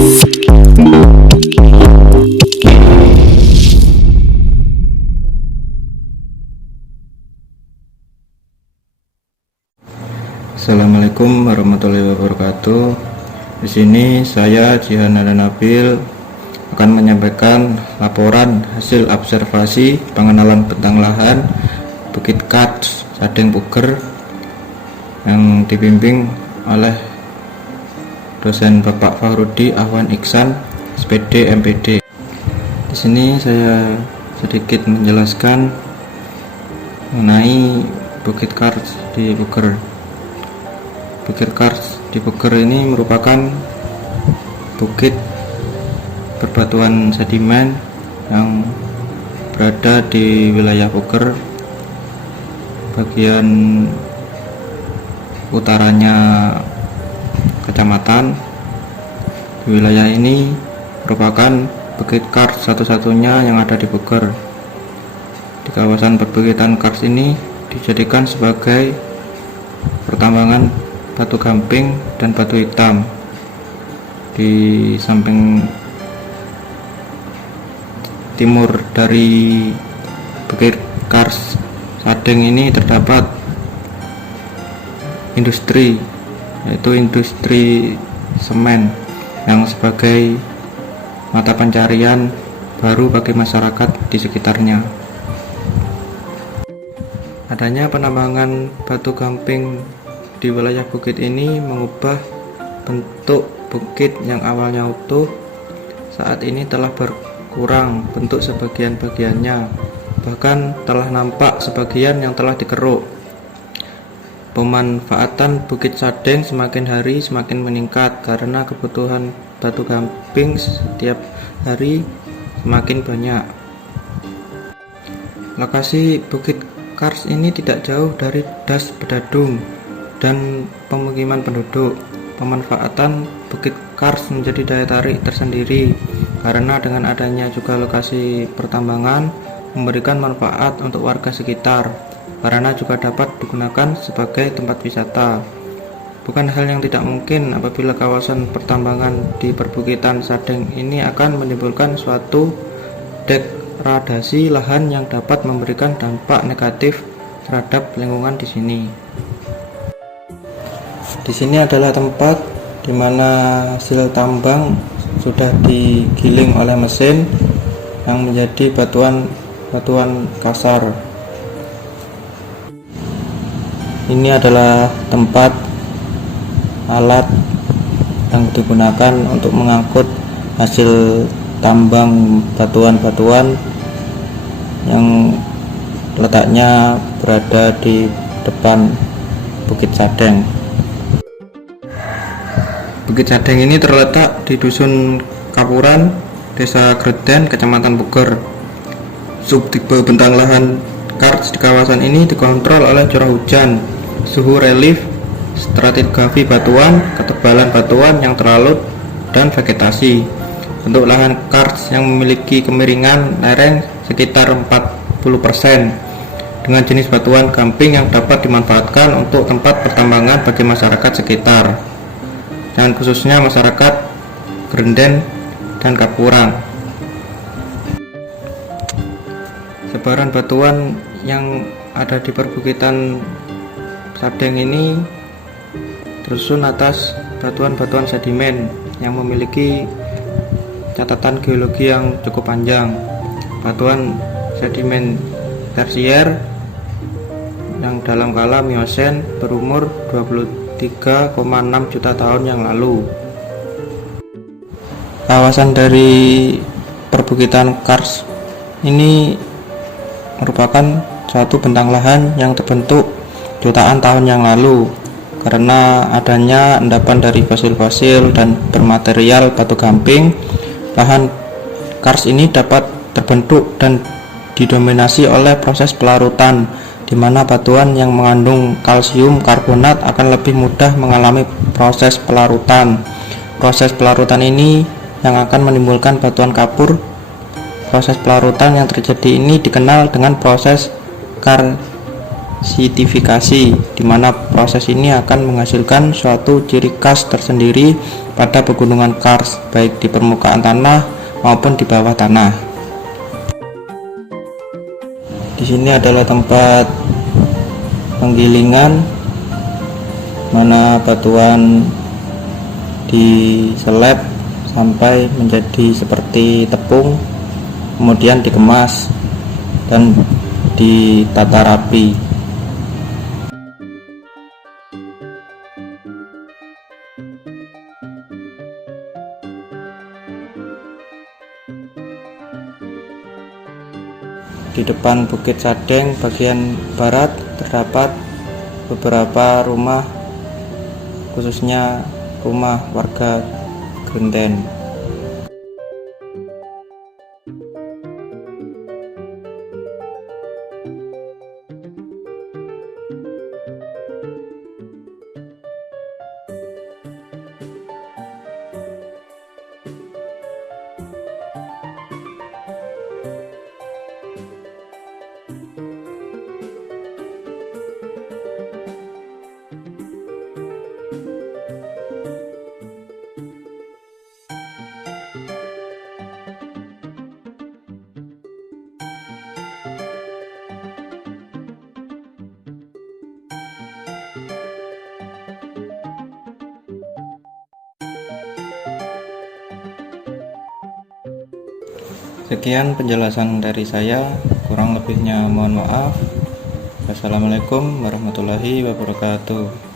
Assalamualaikum warahmatullahi wabarakatuh. Di sini saya Jihan Nabil akan menyampaikan laporan hasil observasi pengenalan bentang lahan Bukit Kars Sadeng Puger yang dibimbing oleh dosen Bapak Fahrudi Ahwan Iksan, SPD MPD. Di sini saya sedikit menjelaskan mengenai Bukit Kars di Puger. Bukit Kars di Puger ini merupakan bukit berbatuan sedimen yang berada di wilayah Puger, bagian utaranya kecamatan. Di wilayah ini merupakan Bukit Kars satu-satunya yang ada di Puger. Di kawasan perbukitan Kars ini dijadikan sebagai pertambangan batu gamping dan batu hitam. Di samping timur dari Bukit Kars Sadeng ini terdapat industri, yaitu industri semen yang sebagai mata pencarian baru bagi masyarakat di sekitarnya. Adanya penambangan batu gamping di wilayah bukit ini mengubah bentuk bukit yang awalnya utuh. Saat ini telah berkurang bentuk sebagian-bagiannya, bahkan telah nampak sebagian yang telah dikeruk. Pemanfaatan Bukit Sadeng semakin hari semakin meningkat karena kebutuhan batu gamping setiap hari semakin banyak. Lokasi Bukit Kars ini tidak jauh dari Das Bedadung dan pemukiman penduduk. Pemanfaatan Bukit Kars menjadi daya tarik tersendiri karena dengan adanya juga lokasi pertambangan memberikan manfaat untuk warga sekitar, karena juga dapat digunakan sebagai tempat wisata. Bukan hal yang tidak mungkin apabila kawasan pertambangan di perbukitan Sadeng ini akan menimbulkan suatu degradasi lahan yang dapat memberikan dampak negatif terhadap lingkungan di sini. Di sini adalah tempat di mana hasil tambang sudah digiling oleh mesin yang menjadi batuan kasar. Ini adalah tempat alat yang digunakan untuk mengangkut hasil tambang batuan-batuan yang letaknya berada di depan Bukit Sadeng. Bukit Sadeng ini terletak di Dusun Kapuran, Desa Greden, Kecamatan Puger. Subtipe bentang lahan Kars di kawasan ini dikontrol oleh curah hujan, suhu relief, stratigrafi batuan, ketebalan batuan yang terlalu, dan vegetasi. Bentuk lahan Kars yang memiliki kemiringan lereng sekitar 40%, dengan jenis batuan gamping yang dapat dimanfaatkan untuk tempat pertambangan bagi masyarakat sekitar, dan khususnya masyarakat Grenden dan Kapuran. Sebaran batuan yang ada di perbukitan Sadeng ini tersusun atas batuan-batuan sedimen yang memiliki catatan geologi yang cukup panjang. Batuan sedimen tersier yang dalam skala Miosen berumur 23,6 juta tahun yang lalu. Kawasan dari perbukitan Kars ini merupakan suatu bentang lahan yang terbentuk jutaan tahun yang lalu karena adanya endapan dari fosil-fosil dan bermaterial batu gamping. Lahan Kars ini dapat terbentuk dan didominasi oleh proses pelarutan, di mana batuan yang mengandung kalsium karbonat akan lebih mudah mengalami proses pelarutan. Proses pelarutan ini yang akan menimbulkan batuan kapur. Proses pelarutan yang terjadi ini dikenal dengan proses karsitifikasi, di mana proses ini akan menghasilkan suatu ciri khas tersendiri pada pegunungan Kars, baik di permukaan tanah maupun di bawah tanah. Di sini adalah tempat penggilingan, mana batuan diseleb sampai menjadi seperti tepung, kemudian dikemas dan ditata rapi. Di depan Bukit Sadeng bagian barat terdapat beberapa rumah, khususnya rumah warga Grenten. Sekian penjelasan dari saya, kurang lebihnya mohon maaf. Wassalamualaikum warahmatullahi wabarakatuh.